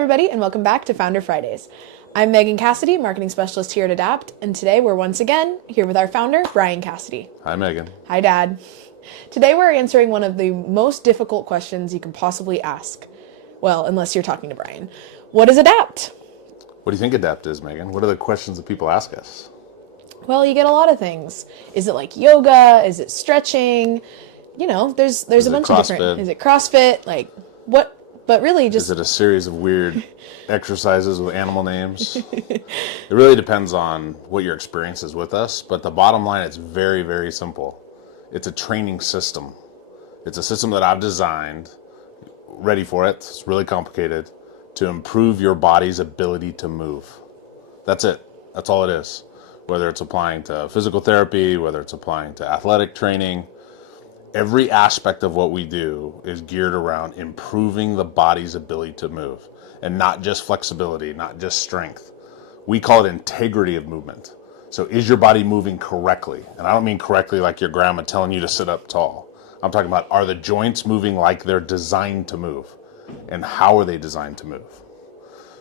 everybody, and welcome back to Founder Fridays. I'm Brian Cassidy, marketing specialist here at Adapt, and today we're once again here with our founder, Brian Cassidy. Hi, Megan. Hi, Dad. Today we're answering one of the most difficult questions you can possibly ask. Well, unless you're talking to Brian. What is Adapt? What do you think Adapt is, Megan? What are the questions that people ask us? Well, you get a lot of things. Is it like yoga? Is it stretching? You know, there's a bunch of different. Is it CrossFit? Like what? But really just... Is it a series of weird exercises with animal names? It really depends on what your experience is with us, but the bottom line, it's very, very simple. It's a training system. It's a system that I've designed, ready for it, it's really complicated, to improve your body's ability to move. That's it. That's all it is. Whether it's applying to physical therapy, whether it's applying to athletic training, every aspect of what we do is geared around improving the body's ability to move, and not just flexibility, not just strength. We call it integrity of movement. So is your body moving correctly? And I don't mean correctly like your grandma telling you to sit up tall. I'm talking about, are the joints moving like they're designed to move? And how are they designed to move?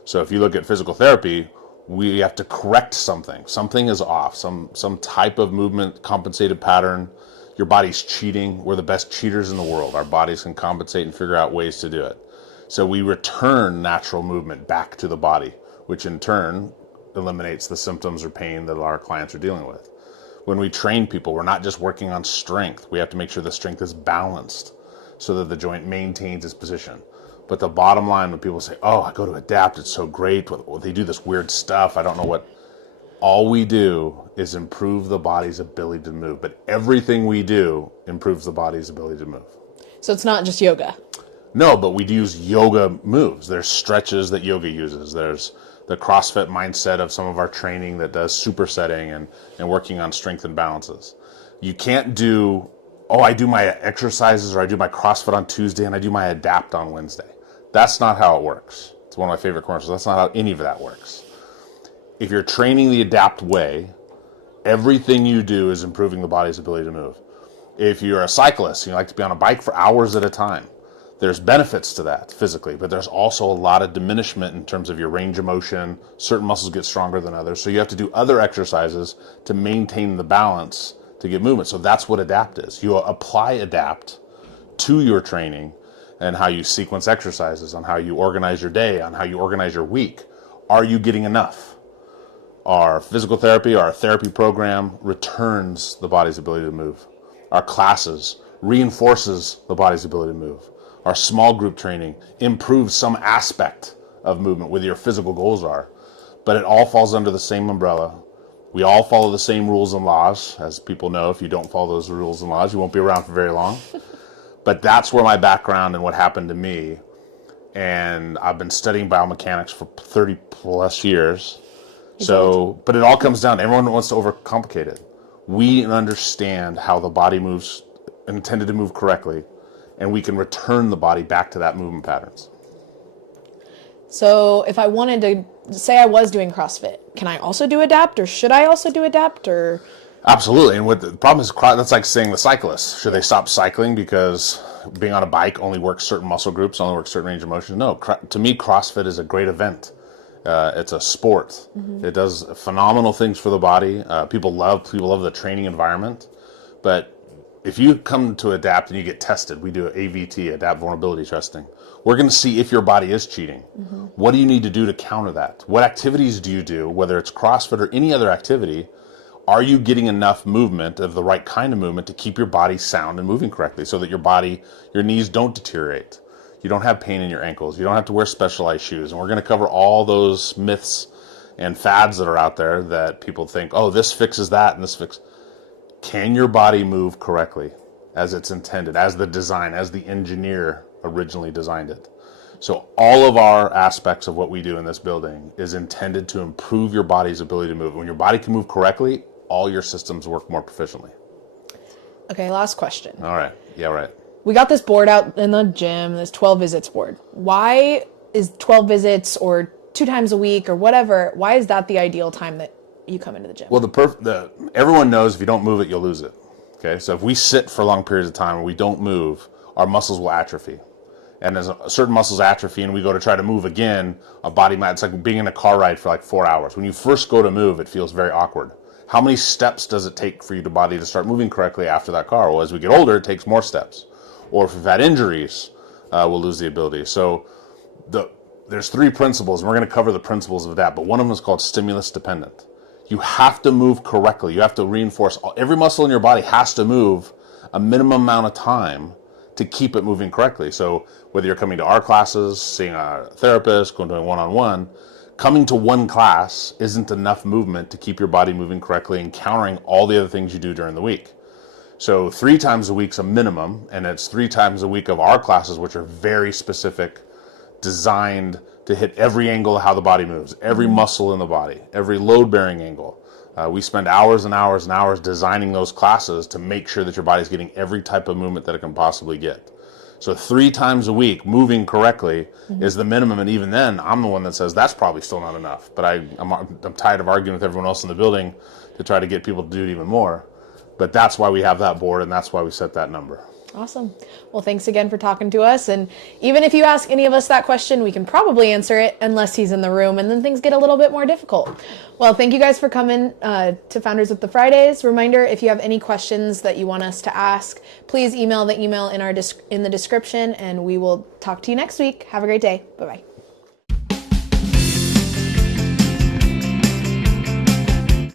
So if you look at physical therapy, we have to correct something. Something is off, some type of movement compensated pattern. Your body's cheating. We're the best cheaters in the world. Our bodies can compensate and figure out ways to do it. So we return natural movement back to the body, which in turn eliminates the symptoms or pain that our clients are dealing with. When we train people, we're not just working on strength. We have to make sure the strength is balanced so that the joint maintains its position. But the bottom line, when people say, oh, I go to Adapt, it's so great, they do this weird stuff, I don't know what. All we do is improve the body's ability to move. But everything we do improves the body's ability to move. So it's not just yoga? No, but we use yoga moves. There's stretches that yoga uses. There's the CrossFit mindset of some of our training that does supersetting and working on strength and balances. You can't do, oh, I do my exercises or I do my CrossFit on Tuesday and I do my Adapt on Wednesday. That's not how it works. It's one of my favorite commercials. That's not how any of that works. If you're training the Adapt way, everything you do is improving the body's ability to move. If you're a cyclist, you like to be on a bike for hours at a time, there's benefits to that physically, but there's also a lot of diminishment in terms of your range of motion. Certain muscles get stronger than others, so you have to do other exercises to maintain the balance to get movement. So that's what Adapt is. You apply Adapt to your training and how you sequence exercises, on how you organize your day, on how you organize your week. Are you getting enough? Our physical therapy, our therapy program returns the body's ability to move. Our classes reinforces the body's ability to move. Our small group training improves some aspect of movement, whether your physical goals are. But it all falls under the same umbrella. We all follow the same rules and laws. As people know, if you don't follow those rules and laws, you won't be around for very long. But that's where my background and what happened to me. And I've been studying biomechanics for 30 plus years. So, but it all comes down, everyone wants to overcomplicate it. We understand how the body moves, intended to move correctly, and we can return the body back to that movement patterns. So if I wanted to, say I was doing CrossFit, can I also do Adapt, or should I also do Adapt, or? Absolutely, and what the problem is, that's like saying the cyclist. Should they stop cycling because being on a bike only works certain muscle groups, only works certain range of motion? No, to me, CrossFit is a great event. It's a sport. Mm-hmm. It does phenomenal things for the body. People love the training environment. But if you come to Adapt and you get tested, we do AVT, Adapt Vulnerability Testing. We're going to see if your body is cheating. Mm-hmm. What do you need to do to counter that? What activities do you do, whether it's CrossFit or any other activity? Are you getting enough movement, of the right kind of movement, to keep your body sound and moving correctly so that your knees don't deteriorate? You don't have pain in your ankles. You don't have to wear specialized shoes. And we're going to cover all those myths and fads that are out there that people think, oh, this fixes that and this fixes. Can your body move correctly as it's intended, as the design, as the engineer originally designed it? So all of our aspects of what we do in this building is intended to improve your body's ability to move. When your body can move correctly, all your systems work more proficiently. Okay, last question. All right. Yeah, right. We got this board out in the gym, this 12 visits board. Why is 12 visits or 2 times a week or whatever, why is that the ideal time that you come into the gym? Well, everyone knows if you don't move it, you'll lose it. Okay, so if we sit for long periods of time and we don't move, our muscles will atrophy. and as certain muscles atrophy and we go to try to move again, a body might, it's like being in a car ride for like 4 hours. When you first go to move, it feels very awkward. How many steps does it take for your body to start moving correctly after that car? Well, as we get older, it takes more steps. Or if we've had injuries, we'll lose the ability. So there's 3 principles, and we're going to cover the principles of that, but one of them is called stimulus dependent. You have to move correctly. You have to reinforce. Every muscle in your body has to move a minimum amount of time to keep it moving correctly. So whether you're coming to our classes, seeing a therapist, going to a one-on-one, coming to one class isn't enough movement to keep your body moving correctly and countering all the other things you do during the week. So 3 times a week's a minimum, and it's 3 times a week of our classes, which are very specific, designed to hit every angle of how the body moves, every muscle in the body, every load-bearing angle. We spend hours and hours and hours designing those classes to make sure that your body's getting every type of movement that it can possibly get. So 3 times a week, moving correctly is the minimum, and even then, I'm the one that says that's probably still not enough. But I'm tired of arguing with everyone else in the building to try to get people to do it even more. But that's why we have that board, and that's why we set that number. Awesome. Well, thanks again for talking to us. And even if you ask any of us that question, we can probably answer it unless he's in the room, and then things get a little bit more difficult. Well, thank you guys for coming to Founders with the Fridays. Reminder, if you have any questions that you want us to ask, please email the email in the description, and we will talk to you next week. Have a great day. Bye-bye.